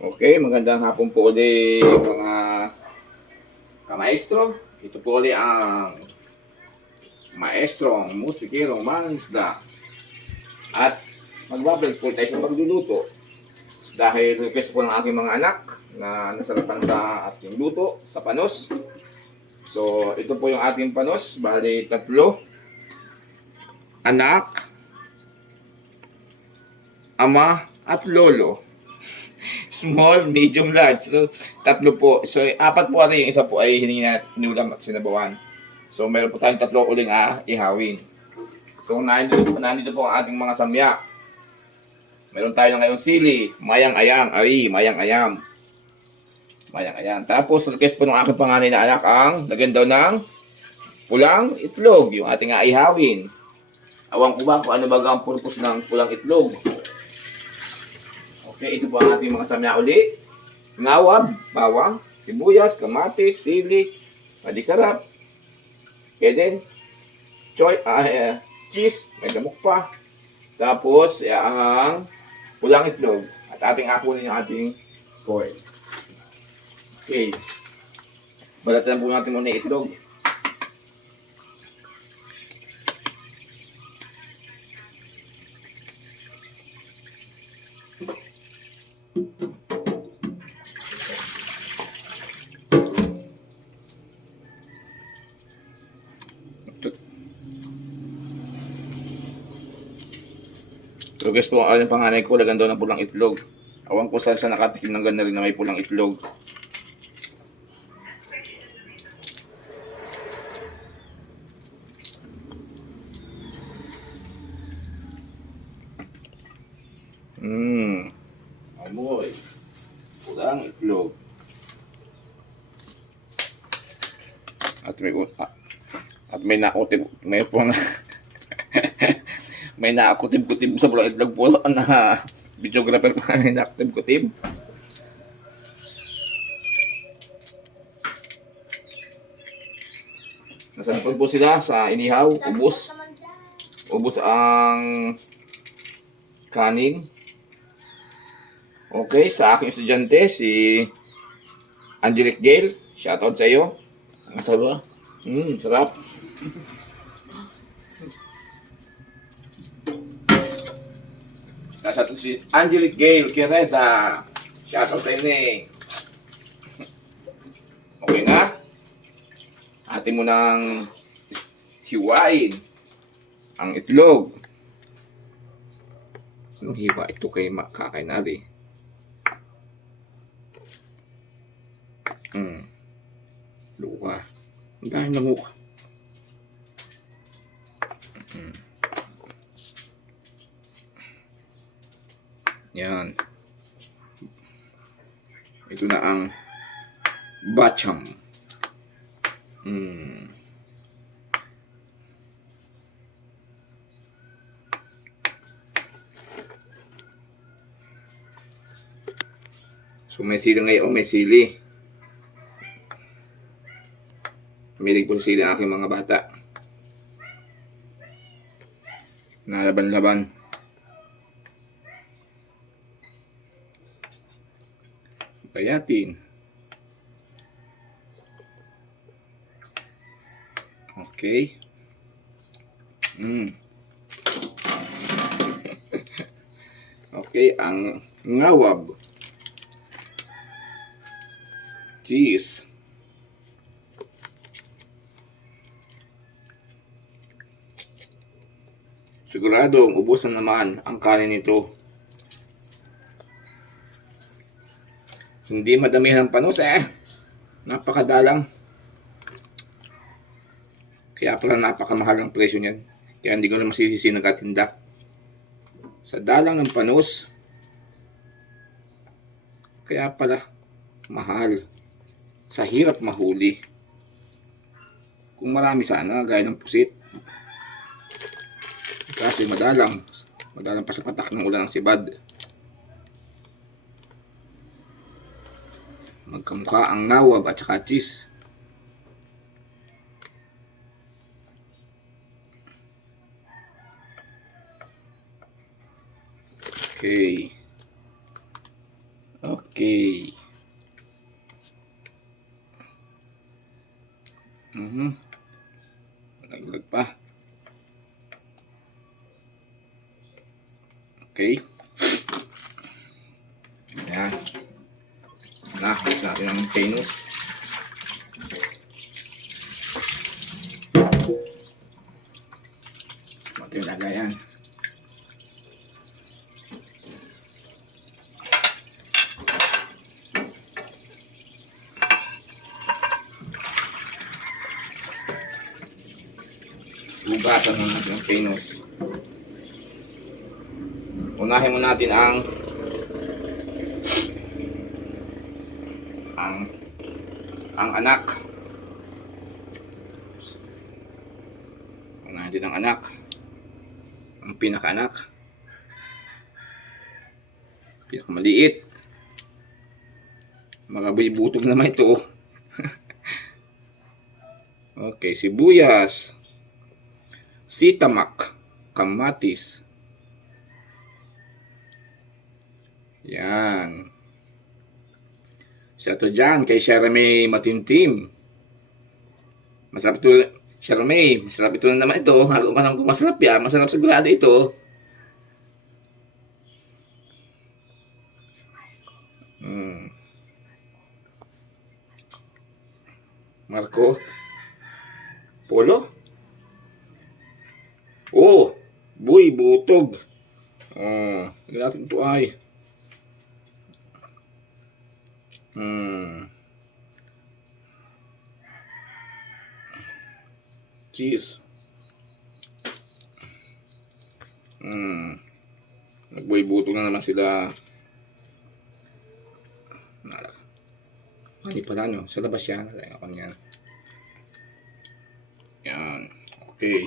Okay, magandang hapon po ulit mga kamaestro. Ito po ulit ang maestrong musikirong mangisda. At magbabalik po tayo sa pagluluto. Dahil request po ng aking mga anak na nasarapan sa ating luto sa panos. So, ito po yung ating panos. Bali, tatlo. Anak, ama, at lolo small, medium, large. So, tatlo po. So, apat po rin. Yung isa po ay hiningi na ninulam at sinabawan. So, meron po tayong tatlo uling ah, ihawin. So, nandito, nandito po ang ating mga samya. Meron tayo ngayon sili, mayang-ayang, ari, mayang-ayam. Mayang-ayang. Tapos, request po ng aking panganay na anak ang lagyan daw ng pulang itlog, yung ating ihawin. Awang ko ba kung ano ba ang purpose ng pulang itlog? Okay, ito po ang ating mga samya uli. Ngawab, bawang, sibuyas, kamatis, sili, madik sarap. Kaya din, choy, ah, eh, cheese, may damok pa. Tapos, eh, ang pulang itlog. At ating apunin yung ating foil. Okay. Balatan po natin muna itlog. So guys po, ang panganay ko, lagan daw ng pulang itlog. Awan ko saan sa nakatikim ng ganda rin na may pulang itlog. Mmm. Amoy. Pulang itlog. At may ah, at may nakotib, may pulang may nakakutib-kutib sa itlog po na videographer ko na nakakutib-kutib. Nasaan po sila sa inihaw, ubos. Ubos ang kanin. Okay, sa aking estudyante, si Angelic Gale. Shoutout sa iyo. Ang asawa. Hmm, sarap. To si Angelic Gale Quireza. Shoutout sa inyo eh. Okay na? Ate mo nang hiwain ang itlog. Anong hiwa ito kay makakainali? Hmm. Luka. Ang dahil ng mukha. Yan. Ito na ang bacham. Hmm. So may sili ngayon, may sili. Milig po sili ang aking mga bata. Nalaban-laban. Kayatin. Okay. Mm. okay, ang ngawab. Cheese. Siguradong ubos na naman ang kanin nito. Hindi madamihan ang panos eh. Napakadalang. Kaya pala napakamahal ang presyo niyan. Kaya hindi ko na masisisi nagkatinda. Sa dalang ng panos. Kaya pala mahal. Sa hirap mahuli. Kung marami sana, gaya ng pusit. Kasi madalang. Madalang pa sa patak ng ulan ng sibad. Magkamukha ang nawab at saka cheese. Okay. Okay. Mhm. Naglag pa. Okay. Ayan. Na, mix natin ang pinus. Ito yung lagayan. Hugasan mo natin ang pinus. Unahin mo natin ang ang ang anak. Unahin din ang anak. Ang pinaka-anak. Pinakamaliit. Mga butog naman ito. okay, sibuyas. Sitamak. Kamatis. Yan. Sa to dyan, kay Sherame Matimtim. Masarap ito, Sherame, masarap ito na naman ito. Ako ka kung masarap yan, masarap sigurado ito. Hmm. Marco? Polo? Oh, buy, butog. Oh, natin ito ay. Hmm. Cheese. Hmm. Nagbuy-butog na naman sila. Hindi pala nyo. Sa labas yan. Ako niyan. Yan. Okay.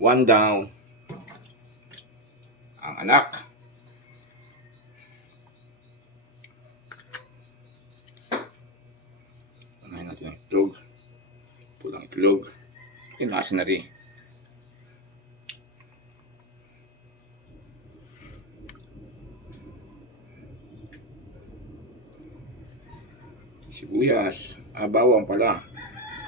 One down. Ang anak. Unahin natin ang itlog. Pulang itlog. Kinasin na rin. Sibuyas. Ah, bawang pala.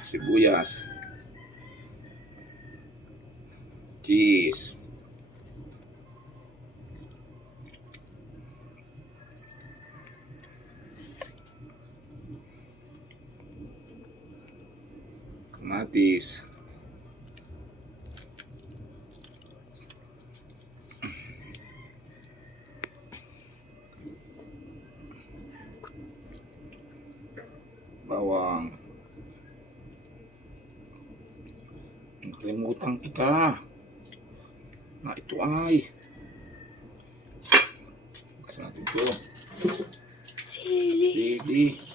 Sibuyas. Cheese. Kamatis. Bawang. Nakalimutan kita. Na ito ay. Bukas natin ito. Sili. Sili.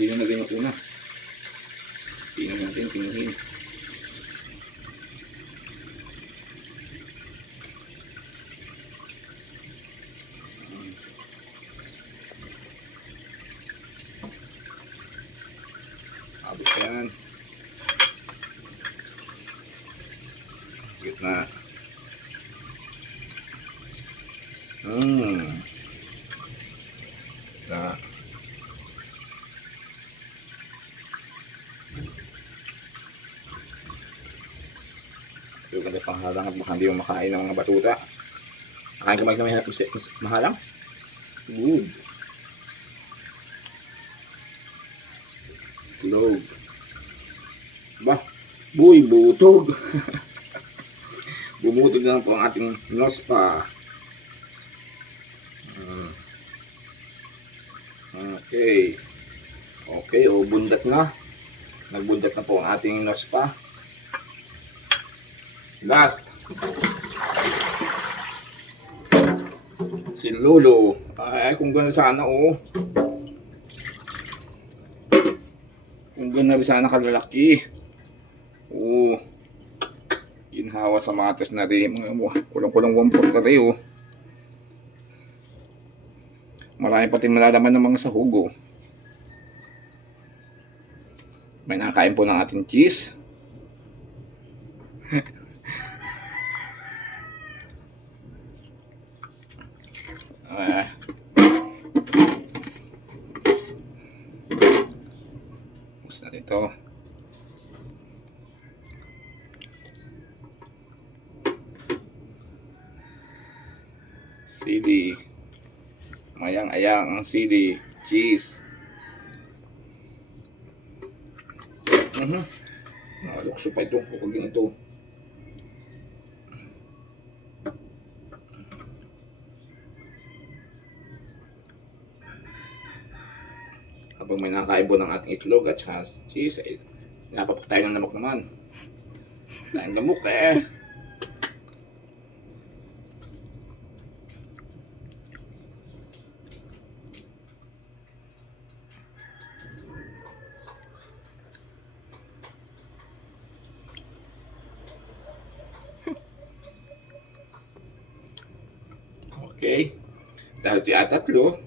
Hindi na natin yung una. Tingnan natin, tingnan. Abot yan. Gitna. Hmm. Na. Panghalang at baka hindi mo makain ng mga batuta. Nakain ka ba ng mahalang? Good. Tulog. Ba, buy, butog. Bumutog na po ang ating nospa. Hmm. Okay. Okay, o bundat na. Nagbundat na po ang ating nospa. Last. Si Lolo. Ay, kung gano'n sana, oh. Kung gano'n sana kalalaki. Oo. Ginhawa sa matas na rin. Mga kulang-kulang 1 na rin, oh. Marami pati malalaman ng mga sahog, oh. May nakakain po ng ating cheese. Ah. Buksan natin ito. CD. Mayang-ayang ang CD. Cheese. Mhm. Nakalukso pa ito. Huwag ito. Habang may nakakain po ng ating itlog at saka cheese, eh, napapak tayo ng lamok naman. Tayong lamok eh. Okay. Dahil ito tatlo,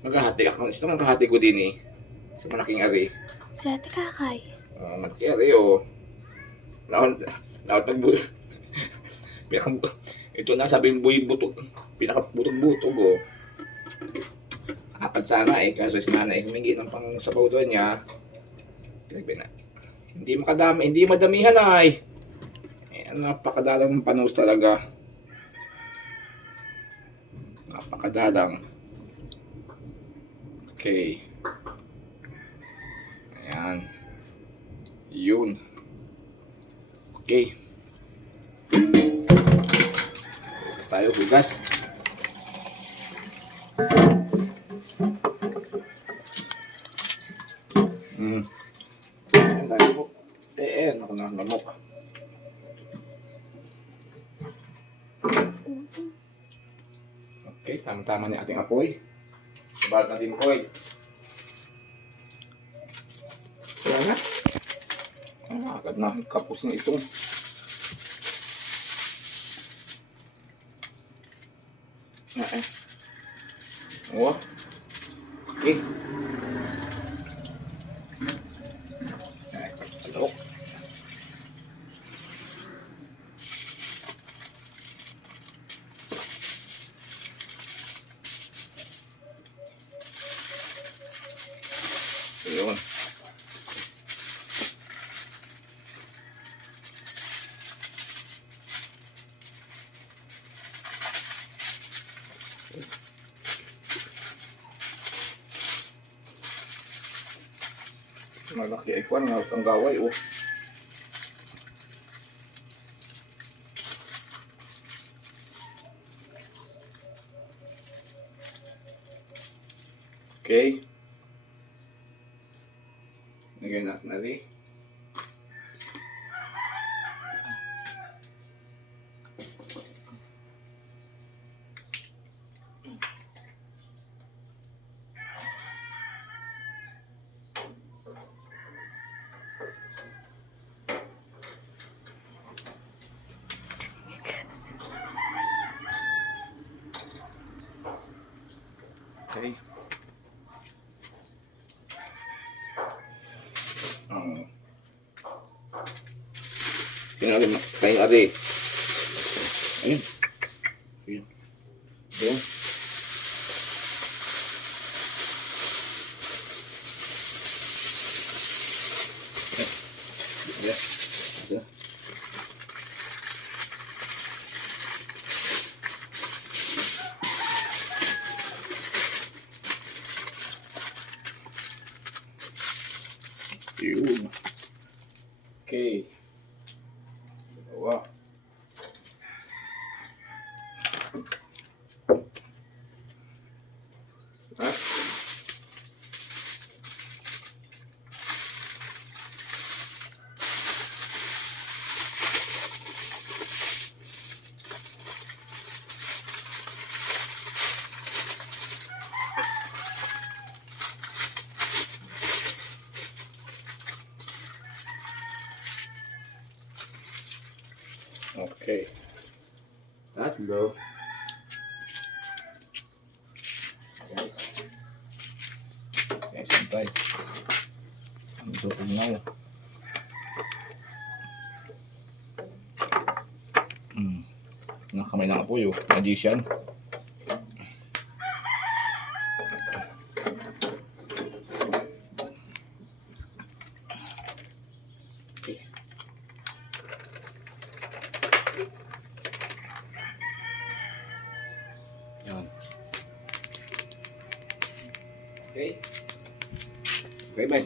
maghahati ako. Gusto maghahati ko din eh. Sa malaking ari. Sa ate kakay. Uh, malaki ari o. Lawan, lawan ng buto. Pinaka, ito na sabi yung buhay buto. Pinakabutog-butog o. Apat sana eh. Kaso si nanay humingi ng pang sabaw doon niya. Pinagbi na. Hindi makadami, hindi madamihan ay. Eh, napakadalang panos talaga. Napakadalang. Okay. Ayan. Yun. Okay. Hugas tayo, hugas. Hmm. Ayan tayo po. Eh, eh, naku na, lamok. Okay, tama-tama ni ating apoy. Sabalat natin po eh. Na. Ah, agad na. Kapos na ito. Ah, eh. Oh. Okay. Ay, alok. Malaki ay kwan, nga ang gaway, oh. Okay. Natin na rin. Okay. Hmm. Natin, kain natin. Ayun. Ayun. Ayun. Ayan. Ayan. Yun. Okay. Dalawa. Ha? Okay. Tatlo. Guys. Ang dukong na yun. Hmm. Ang kamay ng apoy, oh. Magician.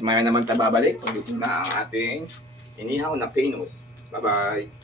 Maya naman tayo babalik. Dito na ang ating inihaw na penos. Bye-bye.